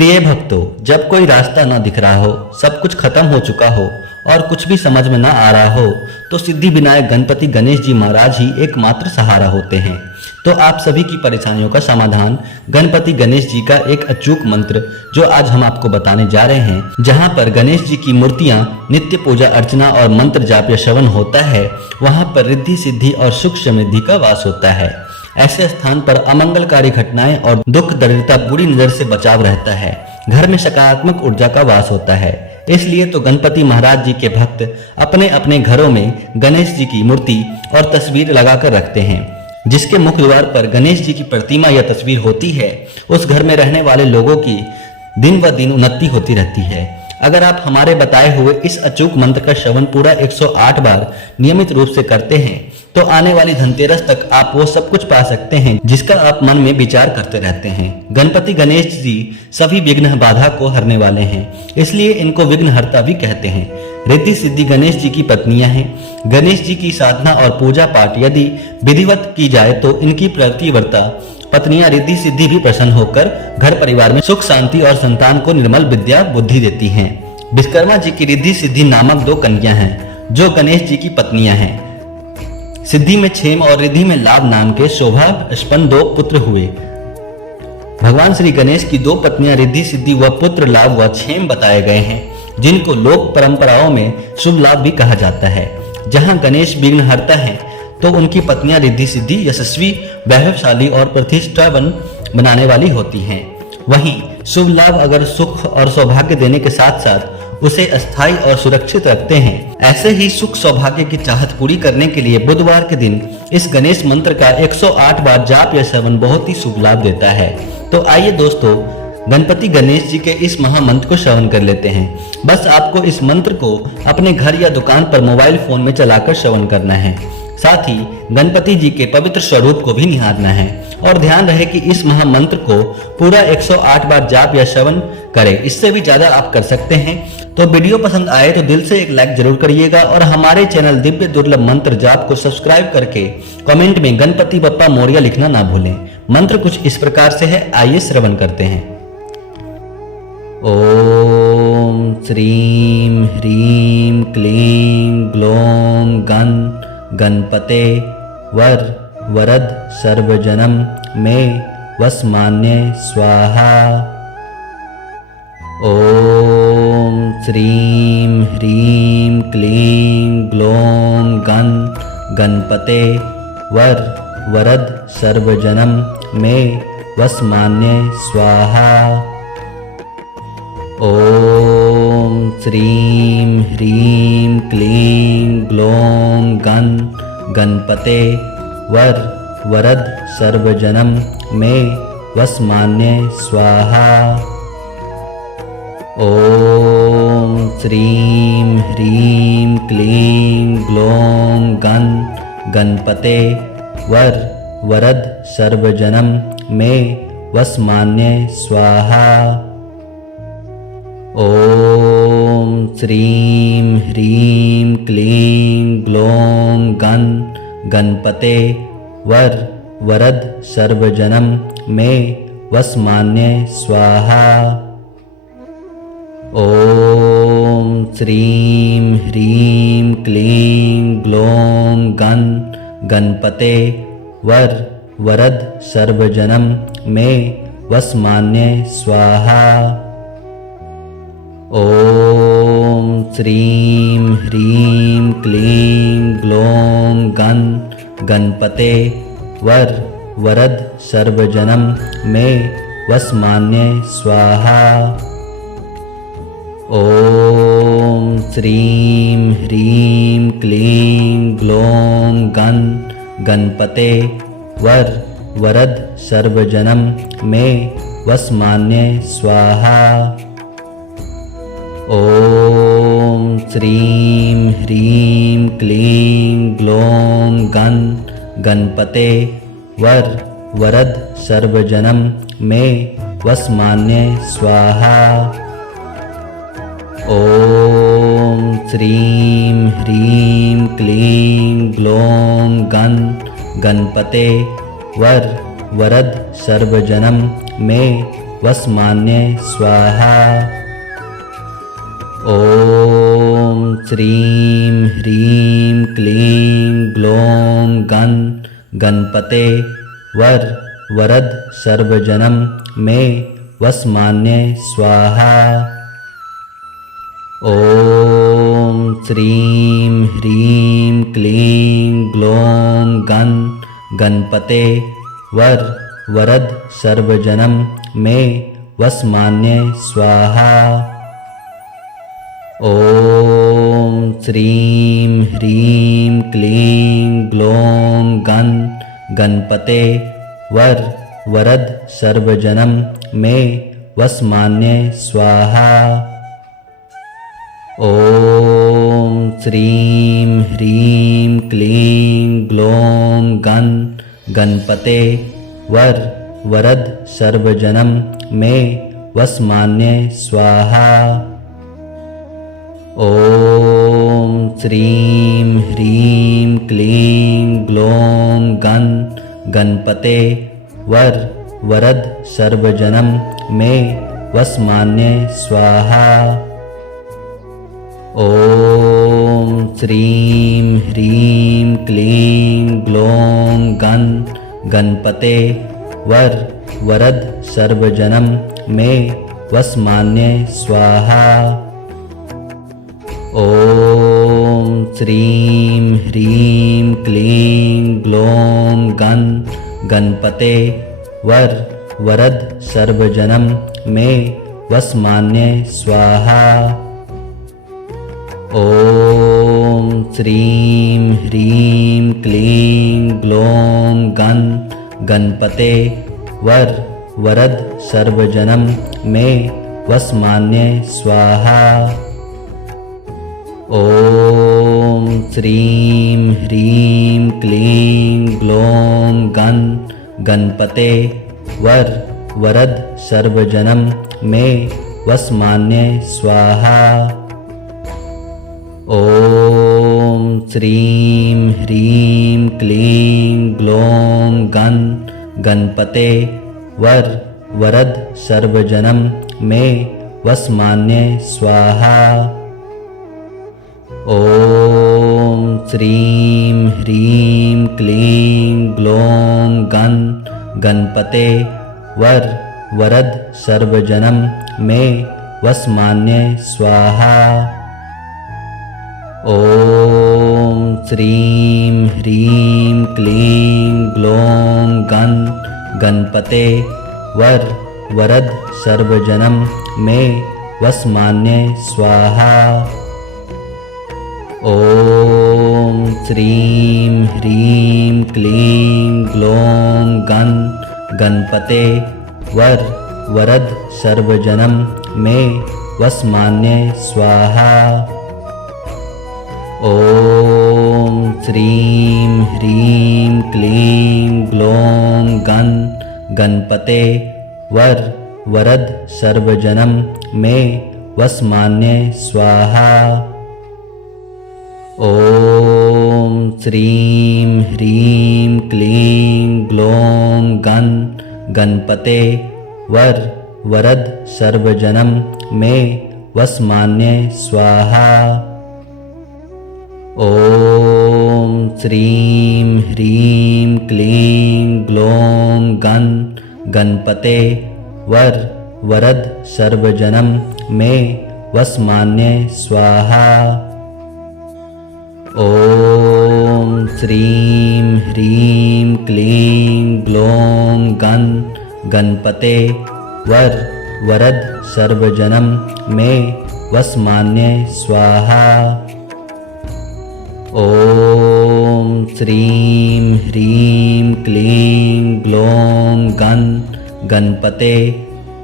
प्रिय भक्तों, जब कोई रास्ता ना दिख रहा हो, सब कुछ खत्म हो चुका हो और कुछ भी समझ में ना आ रहा हो, तो सिद्धि विनायक गणपति गणेश जी महाराज ही एकमात्र सहारा होते हैं। तो आप सभी की परेशानियों का समाधान गणपति गणेश जी का एक अचूक मंत्र जो आज हम आपको बताने जा रहे हैं, जहां पर गणेश जी की मूर्तियां नित्य पूजा अर्चना और मंत्र जाप या श्रवण होता है, वहां पर रिद्धि सिद्धि और सुख समृद्धि का वास होता है। ऐसे स्थान पर अमंगलकारी घटनाएं और दुख दरिद्रता बुरी नजर से बचाव रहता है। घर में सकारात्मक ऊर्जा का वास होता है। इसलिए तो गणपति महाराज जी के भक्त अपने अपने घरों में गणेश जी की मूर्ति और तस्वीर लगाकर रखते हैं। जिसके मुख्य द्वार पर गणेश जी की प्रतिमा या तस्वीर होती है, उस घर में रहने वाले लोगों की दिन व दिन उन्नति होती रहती है। अगर आप हमारे बताए हुए इस अचूक मंत्र का श्रवण पूरा 108 बार नियमित रूप से करते हैं, तो आने वाली धनतेरस तक आप वो सब कुछ पा सकते हैं जिसका आप मन में विचार करते रहते हैं। गणपति गणेश जी सभी विघ्न बाधा को हरने वाले हैं, इसलिए इनको विघ्नहर्ता भी कहते हैं। रिद्धि सिद्धि गणेश जी की पत्नियां हैं। गणेश जी की साधना और पूजा पाठ यदि विधिवत की जाए तो इनकी प्रतिव्रता पत्नियां रिद्धि सिद्धि भी प्रसन्न होकर घर परिवार में सुख शांति और संतान को निर्मल विद्या बुद्धि देती हैं। विश्वकर्मा जी की रिद्धि सिद्धि नामक 2 कन्या हैं जो गणेश जी की पत्नियां हैं। सिद्धि में क्षेम और रिद्धि में लाभ नाम के शोभाष्पन्न 2 पुत्र हुए। भगवान श्री गणेश की 2 पत्नियां रिद्धि सिद्धि व पुत्र लाभ व क्षेम बताए गए हैं, जिनको लोक परंपराओं में शुभ लाभ भी कहा जाता है। जहां गणेश विघ्नहर्ता हैं तो उनकी पत्नियां रिद्धि सिद्धि यशस्वी वैभवशाली और प्रतिष्ठावन बनाने वाली होती हैं। वहीं शुभ लाभ अगर सुख और सौभाग्य देने के साथ साथ उसे अस्थायी और सुरक्षित रखते हैं। ऐसे ही सुख सौभाग्य की चाहत पूरी करने के लिए बुधवार के दिन इस गणेश मंत्र का 108 बार जाप या श्रवण बहुत ही शुभ लाभ देता है। तो आइए दोस्तों, गणपति गणेश जी के इस महामंत्र को श्रवण कर लेते हैं। बस आपको इस मंत्र को अपने घर या दुकान पर मोबाइल फोन में चलाकर श्रवण करना है। साथ ही गणपति जी के पवित्र स्वरूप को भी निहारना है और ध्यान रहे कि इस महामंत्र को पूरा 108 बार जाप या श्रवण करें। इससे भी ज्यादा आप कर सकते हैं। तो वीडियो पसंद आए तो दिल से एक लाइक जरूर करिएगा और हमारे चैनल दिव्य दुर्लभ मंत्र जाप को सब्सक्राइब करके कमेंट में गणपति बप्पा मोरिया लिखना ना भूलें। मंत्र कुछ इस प्रकार से है, आइए श्रवण करते हैं। ओम श्रीम ह्रीम क्लीम ग्लौम गणपते वर वरद सर्वजनम में वसमान्य स्वाहा। ओम श्रीम ह्रीम क्लीम ग्लौम गणपते वर वरद सर्वजनम में वसमान्य स्वाहा। ओम श्रीम ह्रीम क्लीम ग्लौम गणपते वर वरद सर्वजनम में वसमान्य स्वाहा। ओम श्रीम ह्रीम क्लीम ग्लौम गणपते वर वरद सर्वजनम में वसमान्य स्वाहा। ओम श्रीम ह्रीम क्लीम ग्लौम गणपते वर वरद सर्वजनम में वसमान्य स्वाहा। ओम श्रीम ह्रीम क्लीम ग्लौम गणपते वर वरद सर्वजनम में वसमान्य स्वाहा। ओम श्रीम ह्रीम क्लीम ग्लौम गणपते वर वरद सर्वजनम में वसमान्य स्वाहा। ओम श्रीम ह्रीम क्लीम ग्लौम गणपते वर वरद सर्वजनम में वसमान्य स्वाहा। ओम श्रीम ह्रीम क्लीम ग्लौम गणपते वर वरद सर्वजनम में वसमान्य स्वाहा। ओम श्रीम ह्रीम क्लीम ग्लौम गणपते वर वरद सर्वजनम में वसमान्ये स्वाहा। ओम श्रीं ह्रीं क्लीं ग्लौं गं गणपते वर वरद सर्वजनम मे वसमान्ये स्वाहा। ओम श्रीं ह्रीं क्लीं ग्लौं गं गणपते वर वरद सर्वजनम मे वसमान्ये स्वाहा। ओम श्रीं ह्रीं क्लीं ग्लौं गं गणपते वर वरद सर्वजनम मे वसमान्ये स्वाहा। ओम श्रीं ह्रीं क्लीं ग्लौं गं गणपते वर वरद सर्वजनम मे वसमान्ये स्वाहा। ओम श्रीं ह्रीं क्लीं ग्लौं गं गणपते वर वरद सर्वजनम मे वसमान्ये स्वाहा। ओम श्रीं ह्रीं क्लीं ग्लौं गं गणपते वर वरद सर्वजनम मे वसमान्ये स्वाहा। ओम श्रीं ह्रीं क्लीं ग्लौं गं गणपते वर वरद सर्वजनम मे वसमान्ये स्वाहा। ओम श्रीं ह्रीं क्लीं ग्लौं गं गणपते वर वरद सर्वजनम मे वसमान्ये स्वाहा। ओम श्रीं ह्रीं क्लीं ग्लौं गं गणपते वर वरद सर्वजनम मे वसमान्ये स्वाहा। ओम श्रीं ह्रीं क्लीं ग्लौं गं गणपते वर वरद सर्वजनम मे वसमान्ये स्वाहा। ओम श्रीं ह्रीं क्लीं ग्लौं गं गणपते वर वरद सर्वजनम मे वसमान्ये स्वाहा। ओम श्रीं ह्रीं क्लीं ग्लौं गं गणपते वर वरद सर्वजनम मे वसमान्ये स्वाहा। ओम श्रीं ह्रीं क्लीं ग्लौं गं गणपते वर वरद सर्वजनम मे वसमान्ये स्वाहा। ओम श्रीं ह्रीं क्लीं ग्लौं गं गणपते वर वरद सर्वजनम मे वसमान्ये स्वाहा। ओम श्रीं ह्रीं क्लीं ग्लौं गं गणपते वर वरद सर्वजनम मे वसमान्ये स्वाहा। ओम श्रीं ह्रीं क्लीं ग्लौं गं गणपते वर वरद सर्वजनम मे वसमान्ये स्वाहा। ओम श्रीं ह्रीं क्लीं ग्लौं गं गणपते वर वरद सर्वजनम मे वसमान्ये स्वाहा। ओम श्रीं ह्रीं क्लीं ग्लौं गं गणपते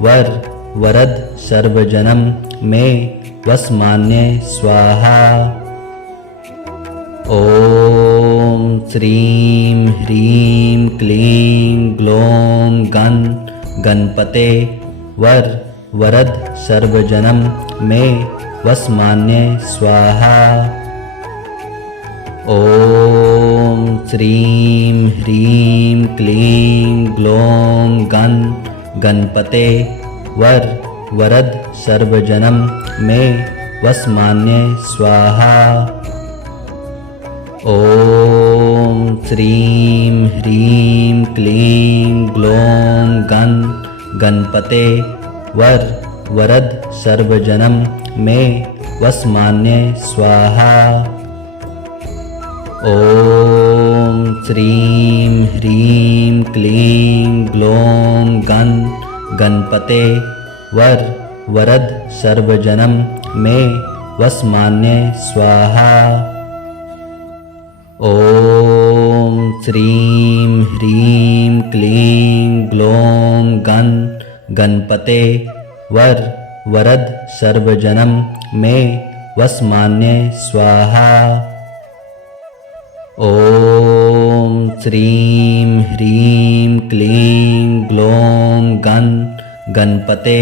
वर वरद सर्वजनम मे वसमान्ये स्वाहा। ओम श्रीं ह्रीं क्लीं ग्लौं गं गणपते वर वरद सर्वजनम मे वसमान्ये स्वाहा। ओम श्रीं ह्रीं क्लीं ग्लौं गं गणपते वर वरद सर्वजनम में वसमान्य स्वाहा। ओम श्रीं ह्रीं क्लीं ग्लौं गं गणपते वर वरद सर्वजनम में वसमान्य स्वाहा। ओम श्रीं ह्रीं क्लीं ग्लौं गं गणपते वर वरद सर्वजनम में वसमान्य स्वाहा। ओम श्रीं ह्रीं क्लीं ग्लौं गं गणपते वर वरद सर्वजनम में वसमान्य स्वाहा। ओम श्रीं ह्रीं क्लीं ग्लौं गं गणपते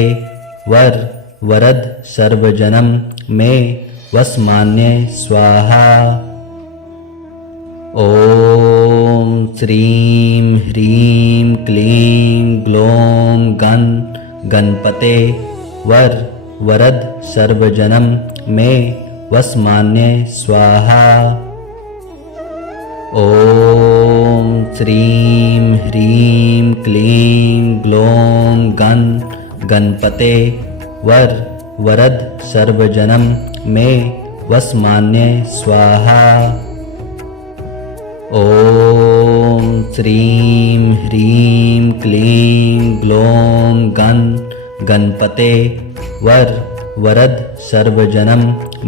वर वरद सर्वजनम में वसमान्य स्वाहा। ओम श्रीं ह्रीं क्लीं ग्लौं गं गणपते वर वरद सर्वजनम में वसमान्य स्वाहा। ओम श्रीं ह्रीं क्लीं ग्लौं गं गणपते वर वरद सर्वजनम में वसमान्य स्वाहा। ओम श्रीं ह्रीं क्लीं ग्लौं गं गणपते वर वरद सर्वजनम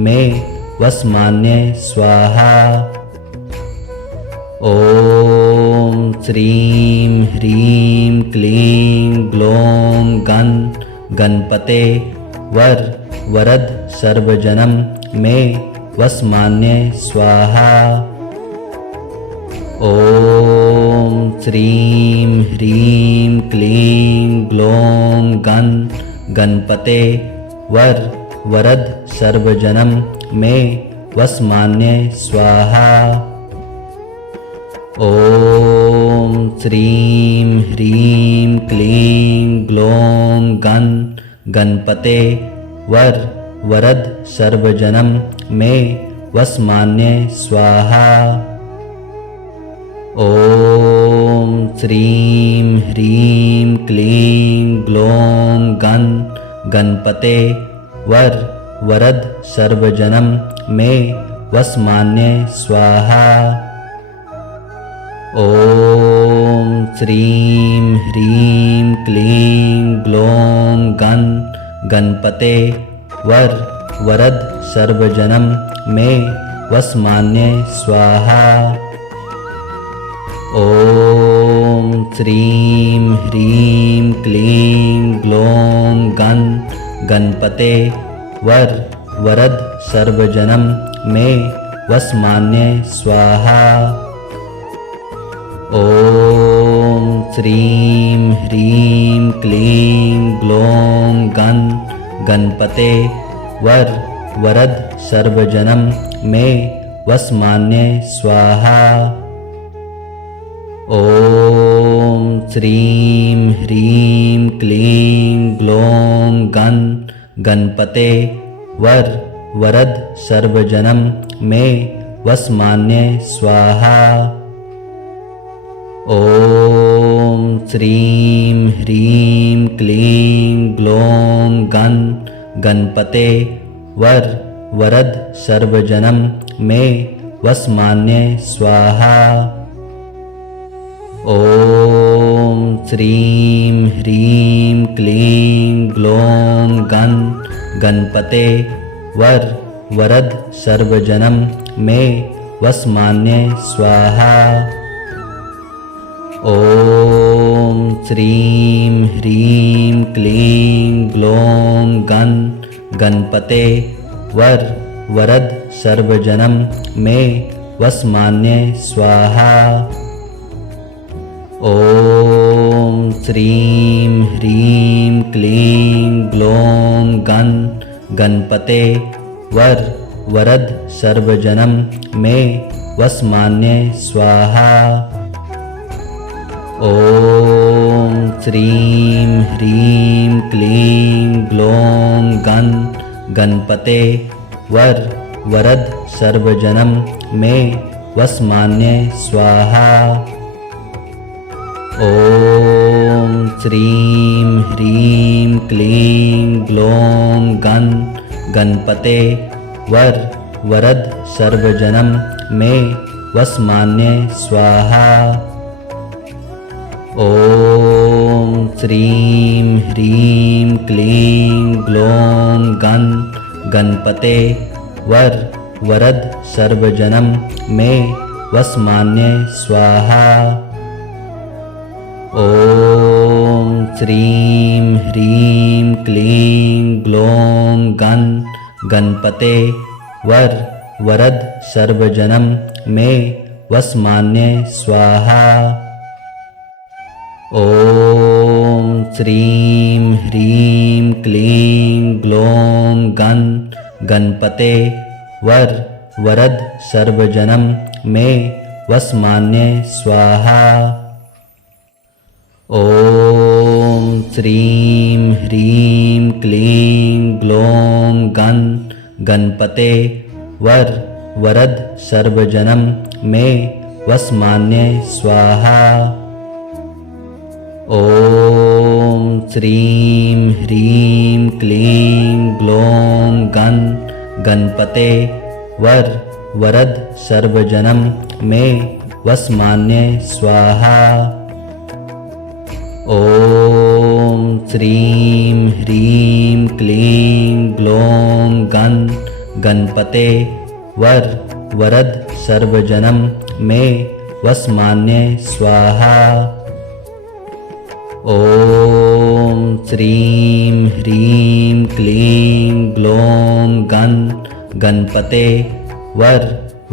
में वसमान्य स्वाहा। ओम श्रीं ह्रीं क्लीं ग्लौं गं गणपते वर वरद सर्वजनम में वसमान्य स्वाहा। ओम श्रीं ह्रीं क्लीं ग्लौं गं गणपते वर वरद सर्वजनम में वसमान्य स्वाहा। ओम श्रीं ह्रीं क्लीं ग्लौं गं गणपते वर वरद सर्वजनम में वसमान्य स्वाहा। ओम श्रीं ह्रीं क्लीं ग्लौं गं गणपते वर वरद सर्वजनम में वसमान्य स्वाहा। ओम श्रीं ह्रीं क्लीं ग्लौं गं गणपते वर वरद सर्वजनम में वसमान्य स्वाहा। ओम श्रीं ह्रीं क्लीं ग्लौं गं गणपते वर वरद सर्वजनम में वसमान्य स्वाहा। ओम श्रीं ह्रीं क्लीं ग्लौं गं गणपते वर वरद सर्वजनम में वसमान्य स्वाहा। ओम श्रीं ह्रीं क्लीं ग्लौं गं गणपते वर वरद सर्वजनम में वसमान्य स्वाहा। ओम श्रीं ह्रीं क्लीं ग्लौं गं गणपते वर वरद सर्वजनम में वसमान्य स्वाहा। ओम श्रीं ह्रीं क्लीं ग्लौं गं गणपते वर वरद सर्वजनम में वसमान्य स्वाहा। ओम श्रीं ह्रीं क्लीं ग्लौं गं गणपते वर वरद सर्वजनम में वसमान्य स्वाहा। ओम श्रीं ह्रीं क्लीं ग्लौं गं गणपते वर वरद सर्वजनम में वसमान्य स्वाहा। ओम श्रीं ह्रीं क्लीं ग्लौं गं गणपते वर वरद सर्वजनम मे वसमान्य स्वाहा। ओम श्रीं ह्रीं क्लीं ग्लौं गं गणपते वर वरद सर्वजनम मे वसमान्य स्वाहा। ओम श्रीं ह्रीं क्लीं ग्लौं गं गणपते वर वरद सर्वजनम मे वसमान्य स्वाहा। ओम श्रीं ह्रीं क्लीं ग्लौं गं गणपते वर वरद सर्वजनम मे वसमान्य स्वाहा। ओम श्रीं ह्रीं क्लीं ग्लौं गं गणपते वर वरद सर्वजनम मे वसमान्य स्वाहा। ओम श्रीं ह्रीं क्लीं ग्लौं गं गणपते वर वरद सर्वजनम मे वसमान्य स्वाहा। ओम श्रीं ह्रीं क्लीं ग्लौं गं गणपते वर वरद सर्वजनम मे वसमान्य स्वाहा। ओम श्रीं ह्रीं क्लीं ग्लौं गं गणपते वर वरद सर्वजनम मे वसमान्य स्वाहा। ओम श्रीं ह्रीं क्लीं ग्लौं गं गणपते वर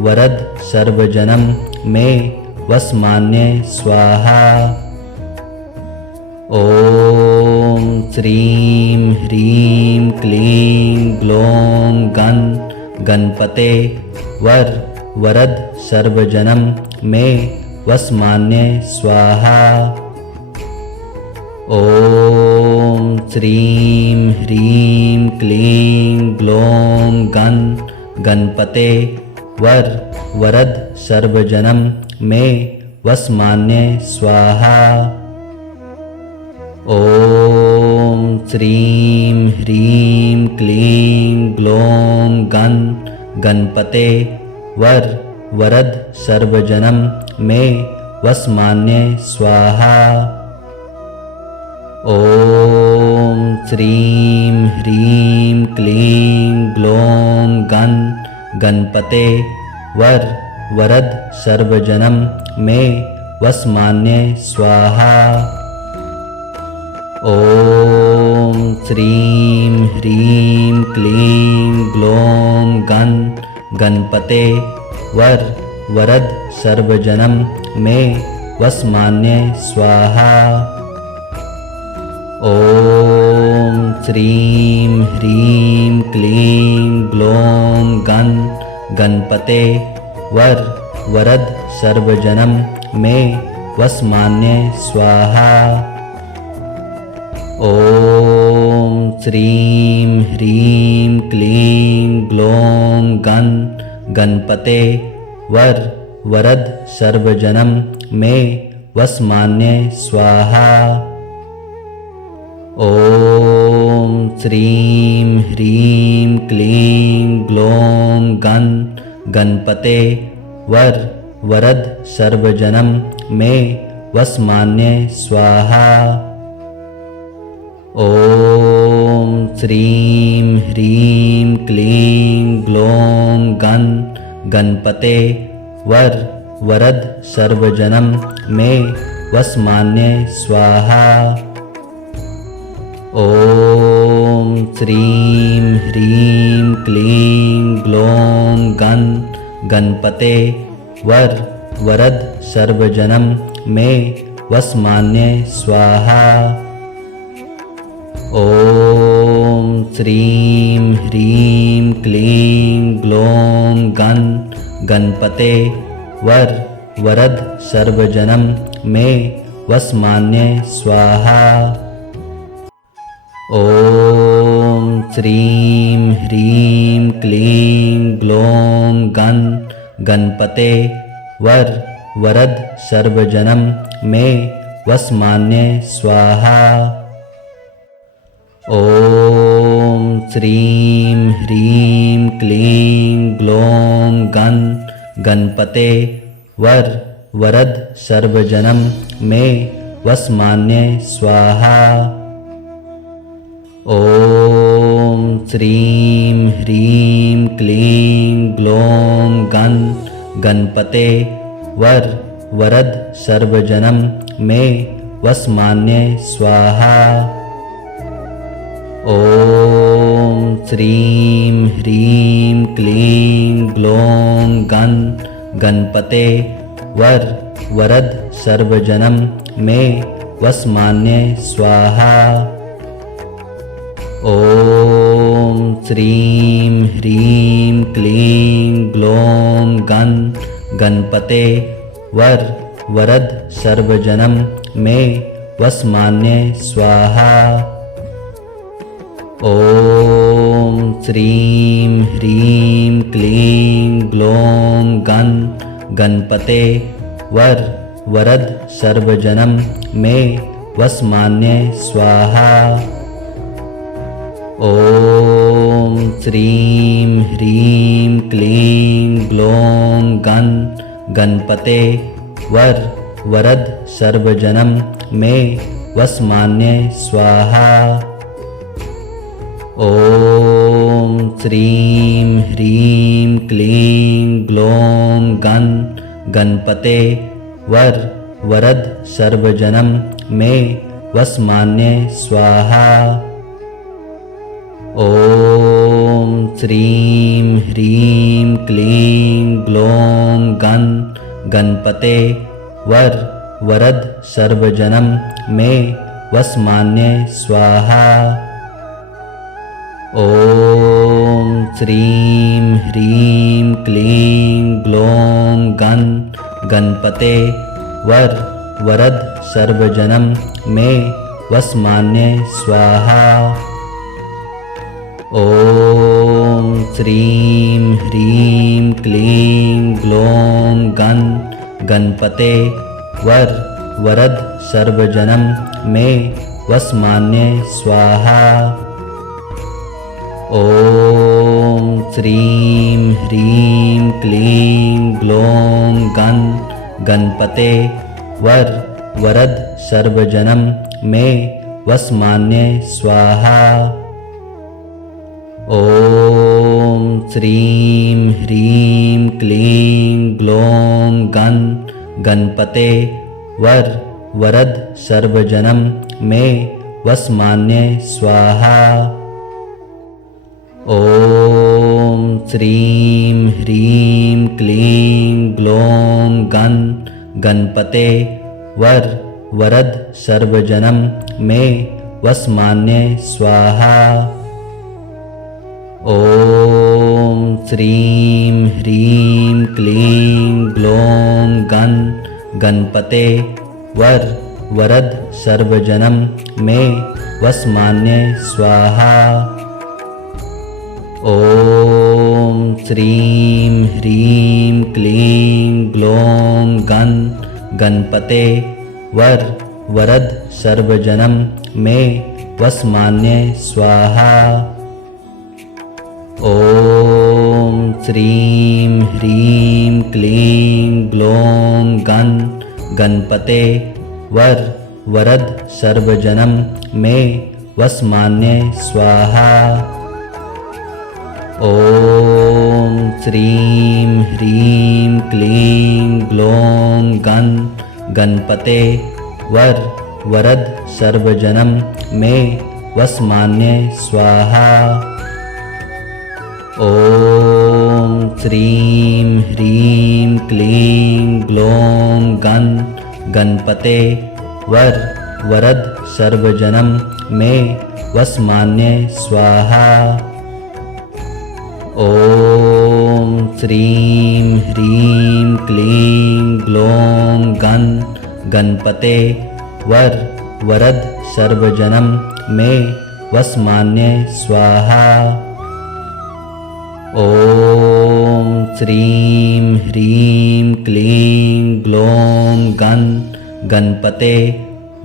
वरद सर्वजनम मे वसमान्य स्वाहा। ओम श्रीं ह्रीं क्लीं ग्लौं गं गणपते वर वरद सर्वजनम मे वसमान्य स्वाहा। ओम श्रीं ह्रीं क्लीं ग्लौं गं गणपते वर वरद सर्वजनम मे वसमान्य स्वाहा। ओम श्रीं ह्रीं क्लीं ग्लौं गं गणपते वर वरद सर्वजनम मे वसमान्य स्वाहा। ओम श्रीं ह्रीं क्लीं ग्लौं गं गणपते वर वरद सर्वजनम मे वसमान्य स्वाहा। ओम श्रीं ह्रीं क्लीं ग्लौं गं गणपते वर वरद सर्वजनम मे वसमान्य स्वाहा। ओम श्रीं ह्रीं क्लीं ग्लौं गं गणपते वर वरद सर्वजनम मे वसमान्य स्वाहा। ओम श्रीं ह्रीं क्लीं ग्लौं गं गणपते वर वरद सर्वजनम मे वसमान्य स्वाहा। ओम श्रीं ह्रीं क्लीं ग्लौं गं गणपते वर वरद सर्वजनम मे वसमान्य स्वाहा। ओम श्रीं ह्रीं क्लीं ग्लौं गं गणपते वर वरद सर्वजनम मे वसमान्य स्वाहा। ओम श्रीं ह्रीं क्लीं ग्लौं गं गणपते वर वरद सर्वजनम मे वसमान्य स्वाहा। ओम श्रीं ह्रीं क्लीं ग्लौं गं गणपते वर वरद सर्वजनम मे वसमान्ये स्वाहा। ॐ श्रीं ह्रीं क्लीं ग्लौं गं गणपते वर वरद सर्वजनम मे वसमान्ये स्वाहा। ॐ श्रीं ह्रीं क्लीं ग्लौं गं गणपते वर वरद सर्वजनम मे वसमान्ये स्वाहा। ॐ श्रीं ह्रीं क्लीं ग्लौं गं गणपते वर वरद सर्वजनम मे वसमान्ये स्वाहा। ॐ श्रीं ह्रीं क्लीं ग्लौं गं गणपते वर वरद सर्वजनम मे वसमान्ये स्वाहा। ॐ श्रीं ह्रीं क्लीं ग्लौं गं गणपते वर वरद सर्वजनम मे वसमान्ये स्वाहा। ॐ श्रीं ह्रीं क्लीं ग्लौं गं गणपते वर वरद सर्वजनम मे वसमान्ये स्वाहा। ॐ श्रीं ह्रीं क्लीं ग्लौं गं गणपते वर वरद सर्वजनम मे वसमान्ये स्वाहा। ॐ श्रीं ह्रीं क्लीं ग्लौं गं गणपते वर वरद सर्वजनम मे वसमान्ये स्वाहा। ॐ श्रीं ह्रीं क्लीं ग्लौं गं गणपते वर वरद सर्वजनम मे वसमान्ये स्वाहा। ॐ श्रीं ह्रीं क्लीं ग्लौं गं गणपते वर वरद सर्वजनम मे वसमान्ये स्वाहा। ॐ श्रीं ह्रीं क्लीं ग्लौं गं गणपते वर वरद सर्वजनम मे वसमान्ये स्वाहा। ॐ श्रीं ह्रीं क्लीं ग्लौं गं गणपते वर वरद सर्वजनम मे वसमान्ये स्वाहा। ॐ श्रीं ह्रीं क्लीं ग्लौं गं गणपते वर वरद सर्वजनम मे वसमान्ये स्वाहा। ॐ श्रीं ह्रीं क्लीं ग्लौं गं गणपते वर वरद सर्वजनम मे वसमान्ये स्वाहा। ॐ श्रीं ह्रीं क्लीं ग्लौं गं गणपते वर वरद सर्वजनम मे वसमान्ये स्वाहा। ॐ श्रीं ह्रीं क्लीं ग्लौं गं गणपते वर वरद सर्वजनम मे वसमान्ये स्वाहा। ॐ श्रीं ह्रीं क्लीं ग्लौं गं गणपते वर वरद सर्वजनम मे वसमान्ये स्वाहा। ॐ श्रीं ह्रीं क्लीं ग्लौं गं गणपते वर वरद सर्वजनम मे वसमान्ये स्वाहा। ॐ श्रीं ह्रीं क्लीं ग्लौं गं गणपते वर वरद सर्वजनम मे वसमान्ये स्वाहा। ॐ श्रीं ह्रीं क्लीं ग्लौं गं गणपते वर वरद सर्वजनम मे वसमान्य स्वाहा। ओम श्रीं ह्रीं क्लीं ग्लौं गण गणपते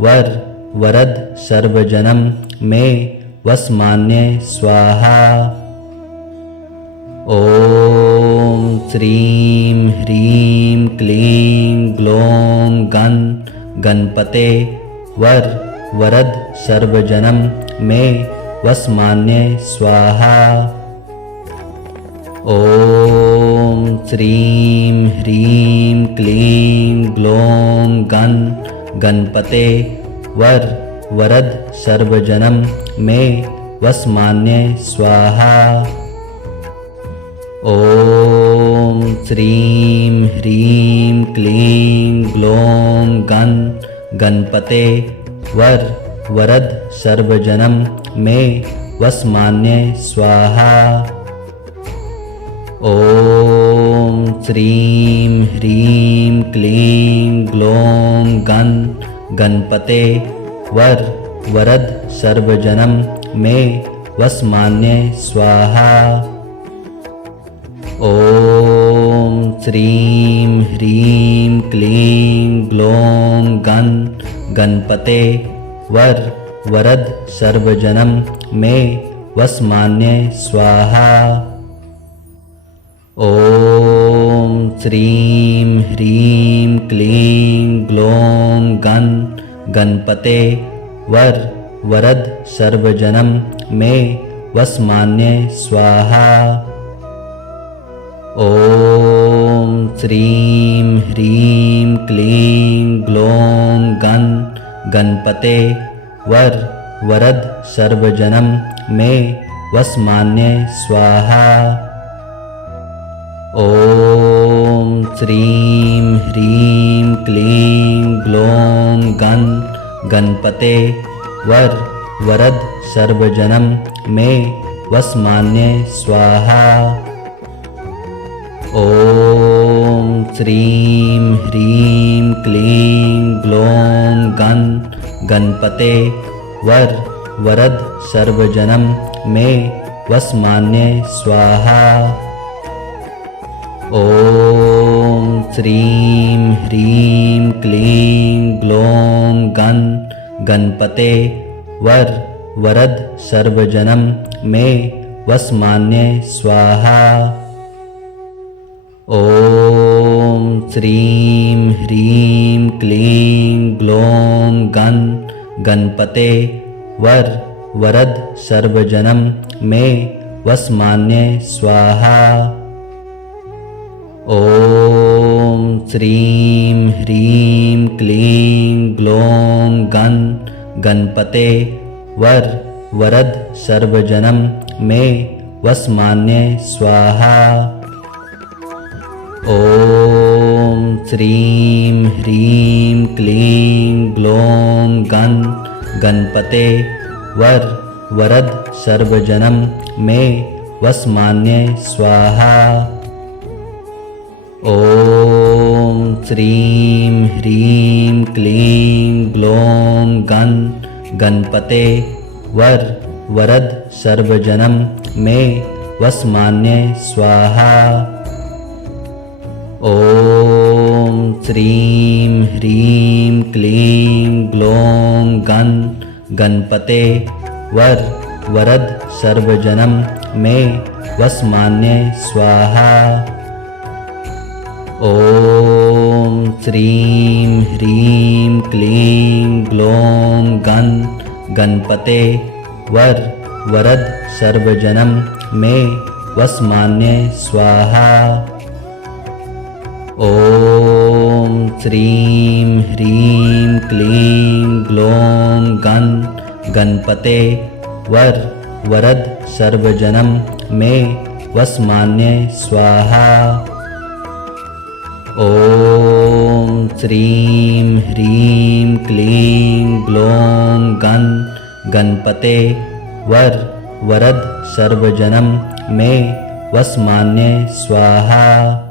वर वरद सर्वजनम मे वसमान्य स्वाहा। ओम श्रीं ह्रीं क्लीं ग्लौं गण गणपते वर वरद सर्वजनम मे वसमान्य स्वाहा। ओम श्रीं ह्रीं क्लीं ग्लौं गण गणपते वर वरद सर्वजनम मे वसमान्य स्वाहा। ओम श्रीं ह्रीं क्लीं ग्लौं गण गणपते वर वरद सर्वजनम मे वसमान्य स्वाहा। ओम श्रीं ह्रीं क्लीं ग्लौं गण गणपते वर वरद सर्वजनम मे वसमान्य स्वाहा। ओम श्रीं ह्रीं क्लीं ग्लौं गण गणपते वर वरद सर्वजनम मे वसमान्य स्वाहा। ओम श्रीं ह्रीं क्लीं ग्लौं गण गणपते वर वरद सर्वजनम मे वसमान्य स्वाहा। ओम श्रीं ह्रीं क्लीं ग्लौं गण गणपते वर वरद सर्वजनम मे वसमान्य स्वाहा। ओम श्रीं ह्रीं क्लीं ग्लौं गण गणपते वर वरद सर्वजनम मे वसमान्य स्वाहा। ओम श्रीं ह्रीं क्लीं ग्लौं गण गणपते वर वरद सर्वजनम मे वसमान्य स्वाहा। ओम श्रीं ह्रीं क्लीं ग्लौं गण गणपते वर वरद सर्वजनम मे वसमान्य स्वाहा। ओम श्रीं ह्रीं क्लीं ग्लौं गण गणपते वर वरद सर्वजनम मे वसमान्य स्वाहा। ओम श्रीं ह्रीं क्लीं ग्लौं गण गणपते वर वरद सर्वजनम मे वसमान्य स्वाहा। ओम श्रीं ह्रीं क्लीं ग्लौं गण गणपते वर वरद सर्वजनम मे वसमान्य स्वाहा। ओम श्रीं ह्रीं क्लीं ग्लौं गण गणपते वर वरद सर्वजनम मे वसमान्य स्वाहा। ओम श्रीं ह्रीं क्लीं ग्लौं गण गणपते वर वरद सर्वजनम मे वसमान्य स्वाहा। ओम श्रीं ह्रीं क्लीं ग्लौं गण गणपते वर वरद सर्वजनम मे वसमान्य स्वाहा। ओम श्रीं ह्रीं क्लीं ग्लौं गण गणपते वर वरद सर्वजनम मे वसमान्य स्वाहा। ओम श्रीं ह्रीं क्लीं ग्लौं गण गणपते वर वरद सर्वजनम मे वसमान्य स्वाहा।